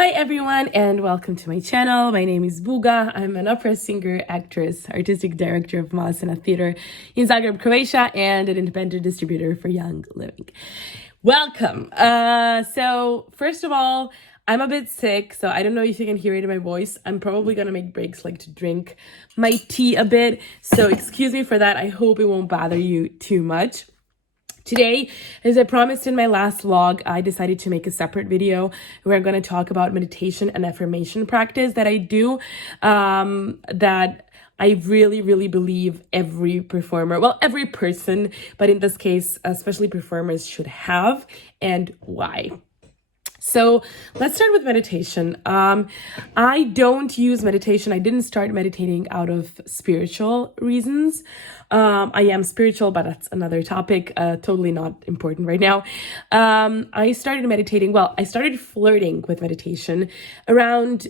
Hi everyone and welcome to my channel. My name is Buga. I'm an opera singer, actress, artistic director of Masana Theater in Zagreb, Croatia, and an independent distributor for Young Living. Welcome. So first of all, I'm a bit sick, so I don't know if you can hear it in my voice. I'm probably gonna make breaks like to drink my tea a bit. So excuse me for that. I hope it won't bother you too much. Today, as I promised in my last vlog, I decided to make a separate video where I'm going to talk about meditation and affirmation practice that I do, that I really believe every performer, well, every person, but in this case, especially performers should have, and why. So let's start with meditation. I don't use meditation. I didn't start meditating out of spiritual reasons. I am spiritual, but that's another topic, totally not important right now. I started meditating, I started flirting with meditation around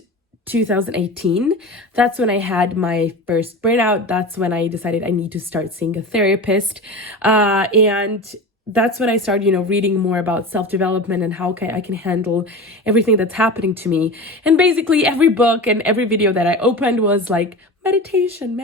2018. That's when I had my first burnout. That's when I decided I need to start seeing a therapist. And that's when I started, reading more about self-development and how I can handle everything that's happening to me. And basically every book and every video that I opened was like, meditation.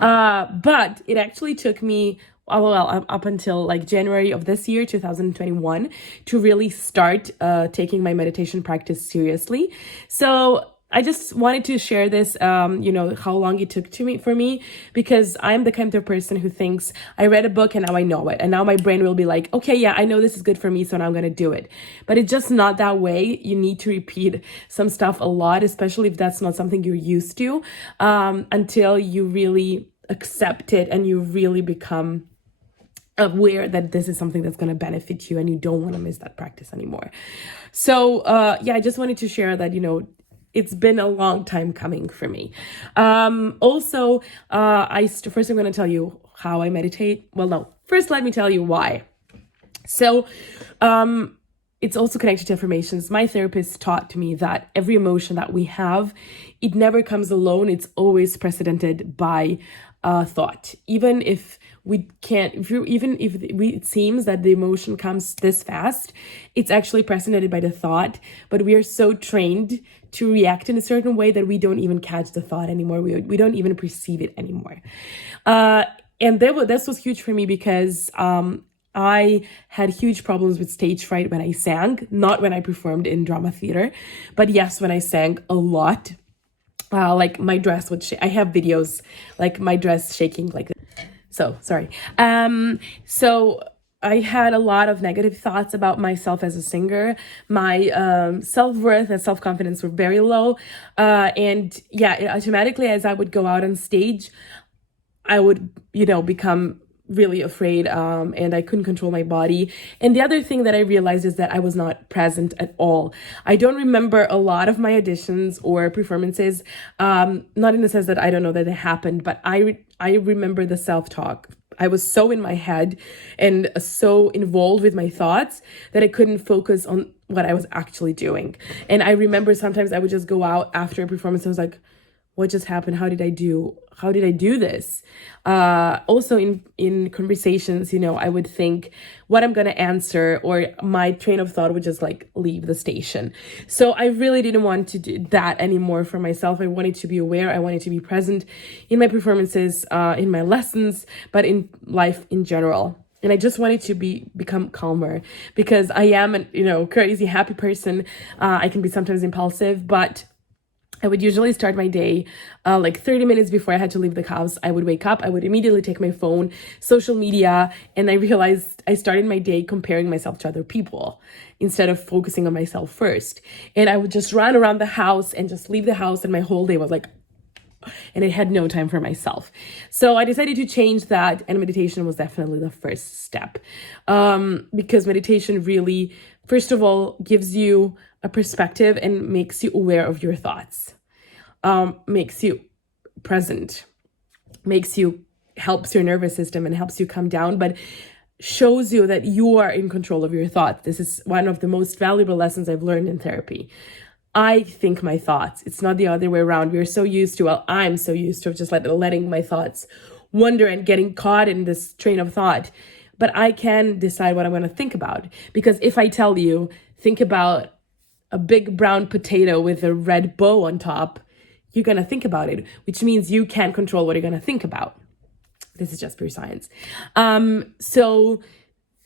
But it actually took me, up until like January of this year, 2021, to really start taking my meditation practice seriously. So I just wanted to share this, how long it took for me, because I'm the kind of person who thinks I read a book and now I know it. And now my brain will be like, okay, yeah, I know this is good for me, so now I'm going to do it. But it's just not that way. You need to repeat some stuff a lot, especially if that's not something you're used to, until you really accept it and you really become aware that this is something that's going to benefit you and you don't want to miss that practice anymore. So, I just wanted to share that, it's been a long time coming for me. First I'm going to tell you how I meditate. Well, no, first let me tell you why. So, it's also connected to affirmations. My therapist taught to me that every emotion that we have, it never comes alone. It's always precedented by thought. Even if it seems that the emotion comes this fast, it's actually preceded by the thought, but we are so trained to react in a certain way that we don't even catch the thought anymore. We don't even perceive it anymore. And this was huge for me because I had huge problems with stage fright when I sang, not when I performed in drama theater, but yes, when I sang a lot. Like my dress would shake. I have videos like my dress shaking like this. So sorry. So I had a lot of negative thoughts about myself as a singer. My self-worth and self-confidence were very low. Automatically as I would go out on stage, I would, become really afraid, and I couldn't control my body. And the other thing that I realized is that I was not present at all. I don't remember a lot of my auditions or performances, not in the sense that I don't know that it happened, but I remember the self-talk. I was so in my head and so involved with my thoughts that I couldn't focus on what I was actually doing. And I remember sometimes I would just go out after a performance. I was like, what just happened? How did I do this? Also in conversations, I would think what I'm going to answer, or my train of thought would just like leave the station. So I really didn't want to do that anymore for myself. I wanted to be aware. I wanted to be present in my performances, in my lessons, but in life in general. And I just wanted to become calmer, because I am a, crazy, happy person. I can be sometimes impulsive, but I would usually start my day like 30 minutes before I had to leave the house. I would wake up, I would immediately take my phone, social media, and I realized I started my day comparing myself to other people instead of focusing on myself first. And I would just run around the house and just leave the house, and my whole day was like, and I had no time for myself. So I decided to change that, and meditation was definitely the first step, because meditation really, first of all, gives you a perspective and makes you aware of your thoughts, makes you present, helps your nervous system and helps you calm down, but shows you that you are in control of your thoughts. This is one of the most valuable lessons I've learned in therapy. I think my thoughts. It's not the other way around. I'm so used to just letting my thoughts wander and getting caught in this train of thought. But I can decide what I'm going to think about. Because if I tell you, think about a big brown potato with a red bow on top, you're going to think about it, which means you can't control what you're going to think about. This is just pure science. So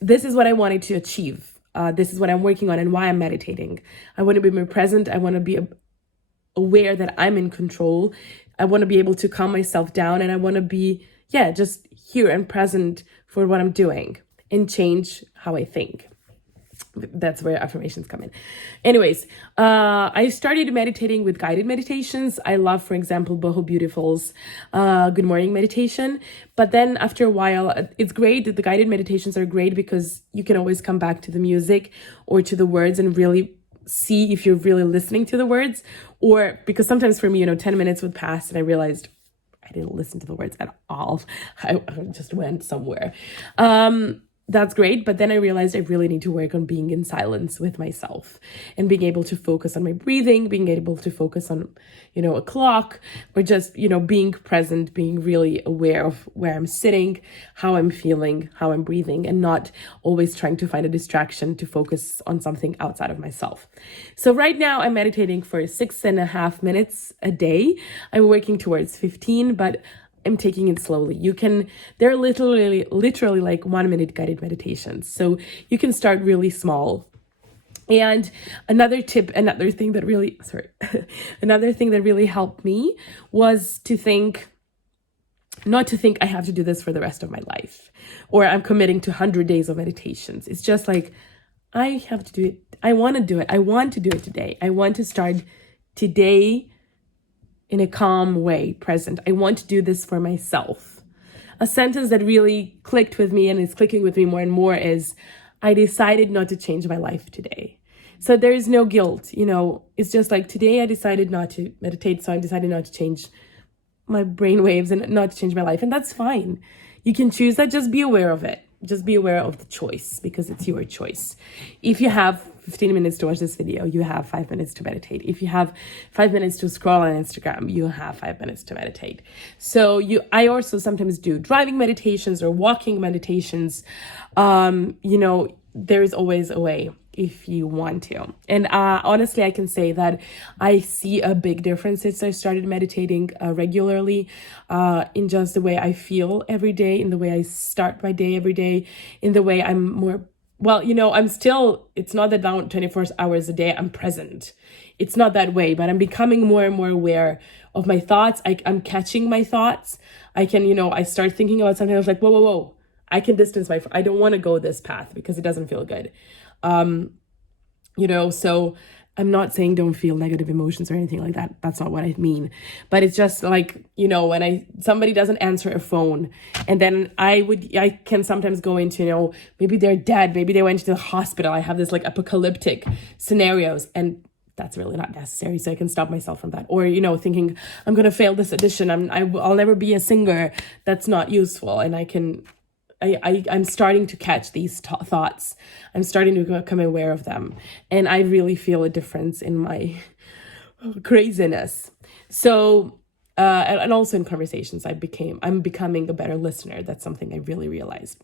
this is what I wanted to achieve. This is what I'm working on and why I'm meditating. I want to be more present. I want to be aware that I'm in control. I want to be able to calm myself down, and I want to be, just here and present for what I'm doing and change how I think. That's where affirmations come in. Anyways, I started meditating with guided meditations. I love, for example, Boho Beautiful's Good Morning meditation. But then after a while, it's great that the guided meditations are great because you can always come back to the music or to the words and really see if you're really listening to the words. Or because sometimes for me, 10 minutes would pass and I realized I didn't listen to the words at all. I just went somewhere. That's great. But then I realized I really need to work on being in silence with myself and being able to focus on my breathing, being able to focus on, a clock, or just, being present, being really aware of where I'm sitting, how I'm feeling, how I'm breathing, and not always trying to find a distraction to focus on something outside of myself. So right now I'm meditating for 6.5 minutes a day. I'm working towards 15, but I'm taking it slowly. They're literally like 1 minute guided meditations. So you can start really small. And another thing that really helped me was not to think I have to do this for the rest of my life, or I'm committing to 100 days of meditations. It's just like, I have to do it. I want to do it. I want to do it today. I want to start today in a calm way, present. I want to do this for myself. A sentence that really clicked with me and is clicking with me more and more is, I decided not to change my life today. So there is no guilt, it's just like, today I decided not to meditate, so I decided not to change my brain waves and not to change my life. And that's fine. You can choose that. Just be aware of it. Just be aware of the choice, because it's your choice. If you have 15 minutes to watch this video, you have 5 minutes to meditate. If you have 5 minutes to scroll on Instagram, you have 5 minutes to meditate. So I also sometimes do driving meditations or walking meditations. There's always a way if you want to. And honestly, I can say that I see a big difference since I started meditating regularly, in just the way I feel every day, in the way I start my day every day, in the way I'm more, it's not that down 24 hours a day I'm present. It's not that way, but I'm becoming more and more aware of my thoughts. I'm catching my thoughts. I can, I start thinking about something. I was like, whoa. I can distance I don't want to go this path because it doesn't feel good. So I'm not saying don't feel negative emotions or anything like that. That's not what I mean. But it's just like, when somebody doesn't answer a phone, and then I can sometimes go into, maybe they're dead, maybe they went to the hospital. I have this like apocalyptic scenarios, and that's really not necessary. So I can stop myself from that. Or, thinking I'm going to fail this audition. I'll never be a singer. That's not useful. And I'm starting to catch these thoughts. I'm starting to become aware of them. And I really feel a difference in my craziness. So, and also in conversations, I'm becoming a better listener. That's something I really realized.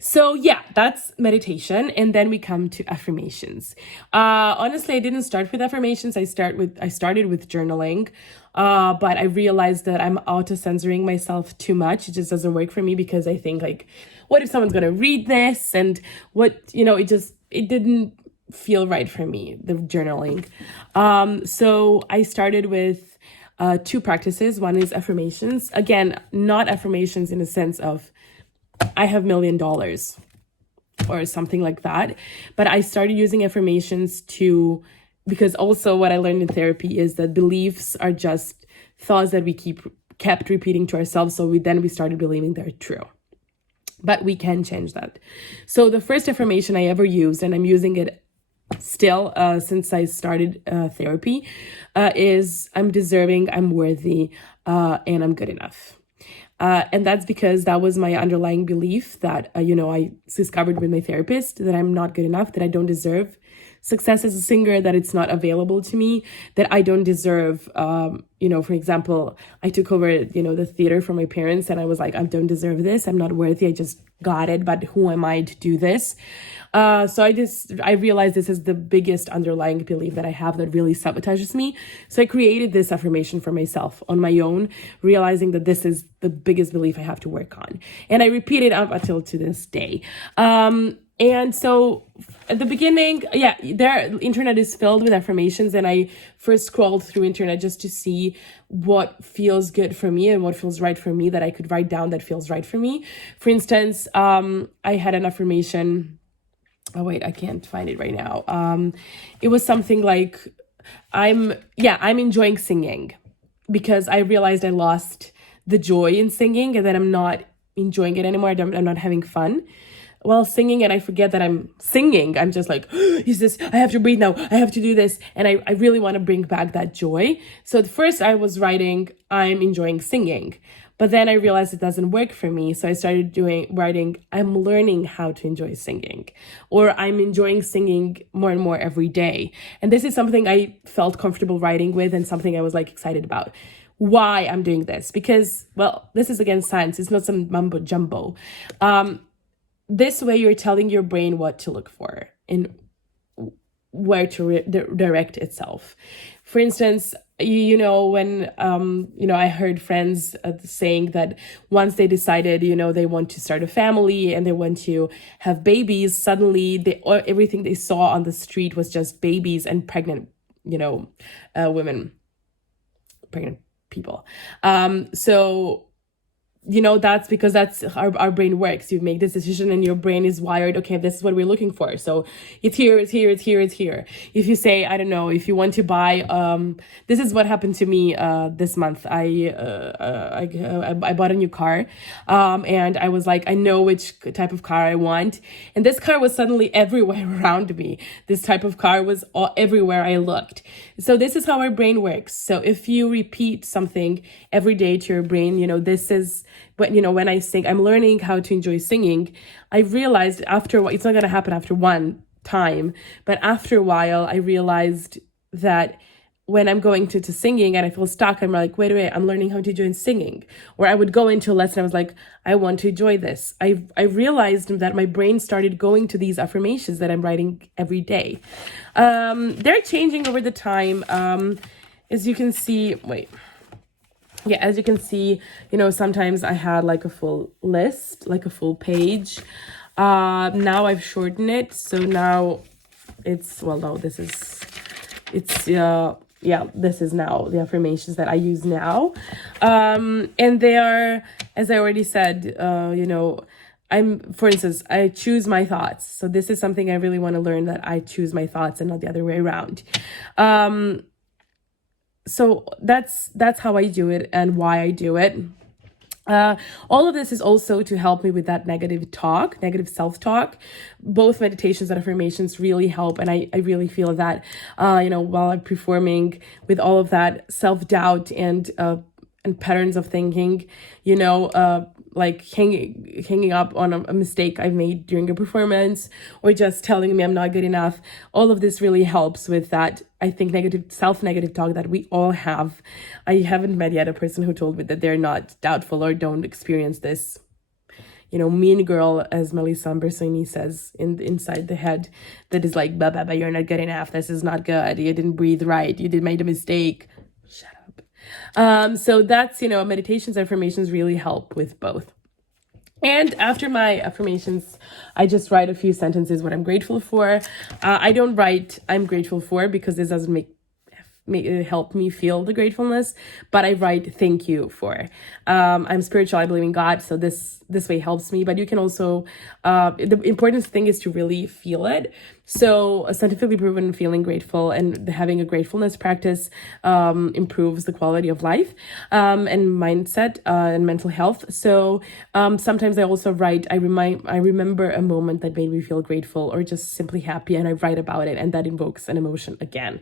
So that's meditation. And then we come to affirmations. Honestly, I didn't start with affirmations. I started with journaling. But I realized that I'm auto-censoring myself too much. It just doesn't work for me because I think like, what if someone's going to read this? And it didn't feel right for me, the journaling. So I started with 2 practices. One is affirmations. Again, not affirmations in the sense of I have $1 million or something like that. But I started using affirmations because also what I learned in therapy is that beliefs are just thoughts that we kept repeating to ourselves. So we started believing they're true. But we can change that. So the first affirmation I ever used, and I'm using it still since I started therapy, is I'm deserving, I'm worthy, and I'm good enough. And that's because that was my underlying belief that, I discovered with my therapist, that I'm not good enough, that I don't deserve success as a singer, that it's not available to me, that I don't deserve. For example, I took over, the theater from my parents, and I was like, I don't deserve this. I'm not worthy. I just got it, but who am I to do this? So I realized this is the biggest underlying belief that I have that really sabotages me. So I created this affirmation for myself on my own, realizing that this is the biggest belief I have to work on. And I repeat it up until to this day. And so at the beginning, internet is filled with affirmations, and I first scrolled through internet just to see what feels good for me and what feels right for me that I could write down that feels right for me. For instance, I had an affirmation. Oh wait, I can't find it right now. It was something like, I'm enjoying singing, because I realized I lost the joy in singing, and that I'm not enjoying it anymore. I'm not having fun while singing, and I forget that I'm singing. I'm just like, I have to breathe now. I have to do this. And I really want to bring back that joy. So at first I was writing, I'm enjoying singing. But then I realized it doesn't work for me. So I started writing, I'm learning how to enjoy singing, or I'm enjoying singing more and more every day. And this is something I felt comfortable writing with, and something I was like excited about. Why I'm doing this? Because, well, this is again science. It's not some mumbo-jumbo. This way you're telling your brain what to look for and where to direct itself. For instance, when I heard friends saying that once they decided, they want to start a family and they want to have babies, suddenly everything they saw on the street was just babies and pregnant, women, pregnant people. That's because that's how our brain works. You make this decision and your brain is wired, okay, this is what we're looking for. So it's here, it's here, it's here, it's here. If you say, I don't know, if you want to buy, this is what happened to me this month. I bought a new car, and I was like, I know which type of car I want. And this car was suddenly everywhere around me. This type of car was everywhere I looked. So this is how our brain works. So if you repeat something every day to your brain, this is, but when I sing, I'm learning how to enjoy singing. I realized after a while, it's not going to happen after one time, but after a while, I realized that when I'm going to singing and I feel stuck, I'm like, wait, I'm learning how to enjoy singing. Or I would go into a lesson, I was like, I want to enjoy this. I realized that my brain started going to these affirmations that I'm writing every day. They're changing over the time. As you can see, as you can see, sometimes I had like a full list, like a full page. Now I've shortened it. So now this is now the affirmations that I use now. And they are, as I already said, for instance, I choose my thoughts. So this is something I really want to learn, that I choose my thoughts and not the other way around. So that's how I do it and why I do it. All of this is also to help me with that negative self-talk. Both meditations and affirmations really help. And I really feel that, while I'm performing with all of that self-doubt and patterns of thinking, like hanging up on a mistake I've made during a performance, or just telling me I'm not good enough. All of this really helps with that, I think, self-negative talk that we all have. I haven't met yet a person who told me that they're not doubtful or don't experience this, mean girl, as Melissa Ambersini says, inside the head, that is like, blah, you're not good enough. This is not good. You didn't breathe right. You made a mistake. Shut up. So that's, meditations, affirmations really help with both. And after my affirmations, I just write a few sentences what I'm grateful for. I don't write I'm grateful for, because this doesn't help me feel the gratefulness, but I write thank you for. I'm spiritual, I believe in God, so this way helps me. But you can also, the important thing is to really feel it. So scientifically proven, feeling grateful and having a gratefulness practice improves the quality of life and mindset and mental health. So sometimes I also write, I remember a moment that made me feel grateful or just simply happy, and I write about it, and that invokes an emotion again.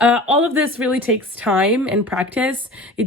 All of this really takes time and practice. You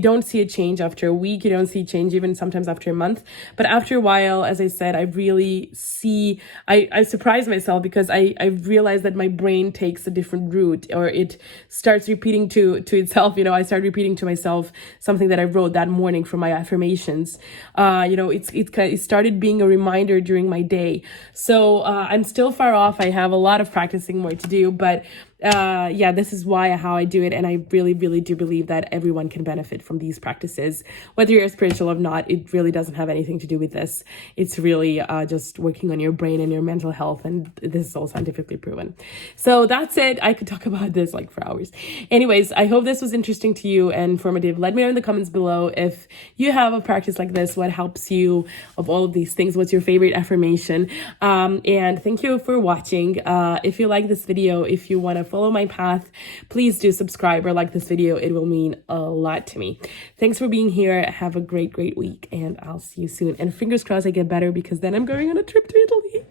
don't see a change after a week. You don't see change even sometimes after a month. But after a while, as I said, I really see, I surprise myself, because I realized that my brain takes a different route, or it starts repeating to itself. I started repeating to myself something that I wrote that morning from my affirmations. It started being a reminder during my day. So I'm still far off. I have a lot of practicing more to do, but yeah, this is how I do it. And I really, really do believe that everyone can benefit from these practices. Whether you're spiritual or not, it really doesn't have anything to do with this. It's really just working on your brain and your mental health. And this is all scientifically proven. So that's it. I could talk about this like for hours. Anyways, I hope this was interesting to you and informative. Let me know in the comments below if you have a practice like this, what helps you of all of these things. What's your favorite affirmation? And thank you for watching. If you like this video, if you want to follow my path, please do subscribe or like this video. It will mean a lot to me. Thanks for being here. Have a great week, and I'll see you soon. And fingers crossed I get better, because then I'm going on a trip to Italy,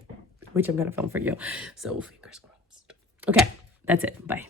which I'm going to film for you. So fingers crossed. Okay, that's it. Bye.